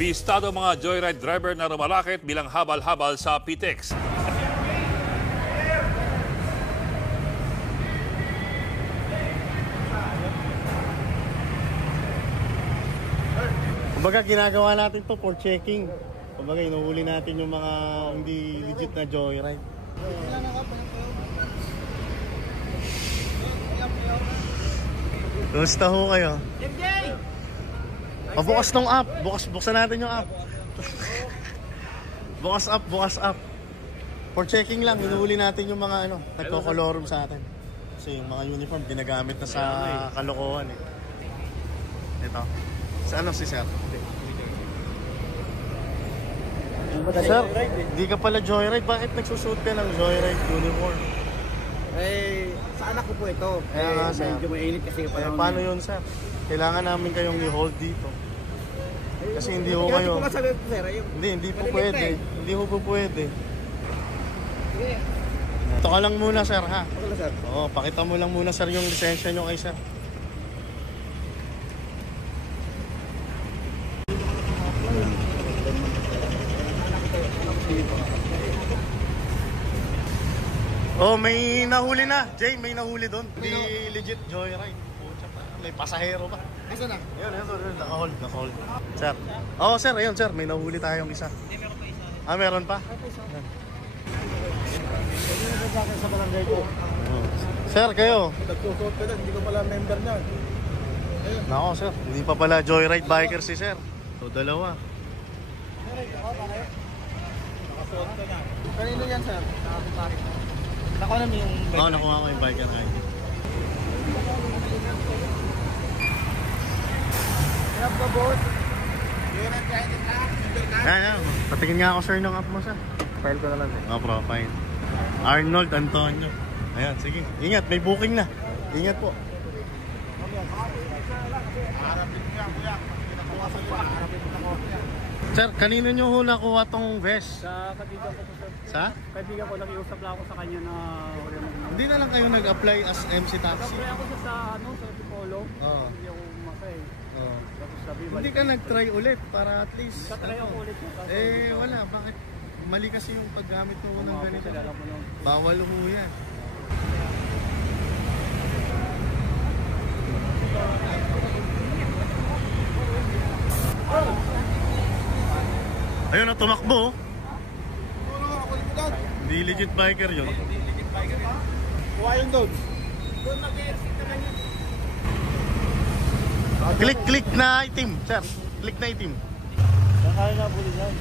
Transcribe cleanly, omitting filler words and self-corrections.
Bistado mga joyride driver na rumalakit bilang habal-habal sa PTEX. Kumbaga ginagawa natin to for checking. Kumbaga inuhuli natin yung mga hindi legit na joyride. Gusto ho kayo? Pabukas tong app. Buksan natin yung app. Bukas app. For checking lang, inuhuli natin yung mga nagko-colorum sa atin. Kasi yung mga uniform ginagamit na sa kalokohan eh. Ito. Sa ano si Sir? Sir, di ka pala joyride. Bakit nagsusuot ka ng joyride uniform? Sa anak ko po ito. Medyo mainit kasi pa. Paano yun, Sir? Kailangan namin kayong i-hold dito. Kasi hindi ho kayo. Hindi po pwede. Hindi ho po pwede. Ito ka lang muna, Sir, ha? Okay, sir. Oo, pakita mo lang muna, Sir, yung lisensya nyo kay Sir. Oh, may nahuli na. Jay, may nahuli doon. Hindi legit joyride. May pasahero ba? Asa na? Ayun, naka-hold. Sir. Oh, sir, ayun, sir. May nahuli tayong isa. Meron pa isa. Ah, meron pa? Sa barangay ko. Oh. Sir, kayo. Nagsusuot ka lang, hindi ko pala member na. Nako, sir. Hindi pa pala joyride biker si sir. So, dalawa. Nakasuot ka na. Kanino yan, sir? Nakapitari. Nakuha namin yung Oo, nakuha ko yung biker kayo. Grab ka, boss. Yan. Patingin nga ako, sir, ng app mo, sir. File ko na lang, sir. Oh, profile. Arnold Antonio. Ayan, sige. Ingat, may booking na. Ingat po. Sir, kanino nyo ho nakuha tong vest? Sa kaibigan ko po, sir. Sa? Kaibigan ko, nakiusap lang ako sa kanya na Hindi na lang kayo nag-apply as MC Taxi? Nag-apply ako sa Tipolo. Oo. Hindi ako makay. Oo. Tapos sabi, Hindi ka nag-try ulit para at least... Katry ako ulit yun. wala. Bakit? Mali kasi yung paggamit mo ng ganito. Alam mo nung Bawal mo yan. Ayun na, tumakbo. Hindi legit biker yun. Kuha yung dogs. Click na item, sir. Click na item. Kaya nga po yan.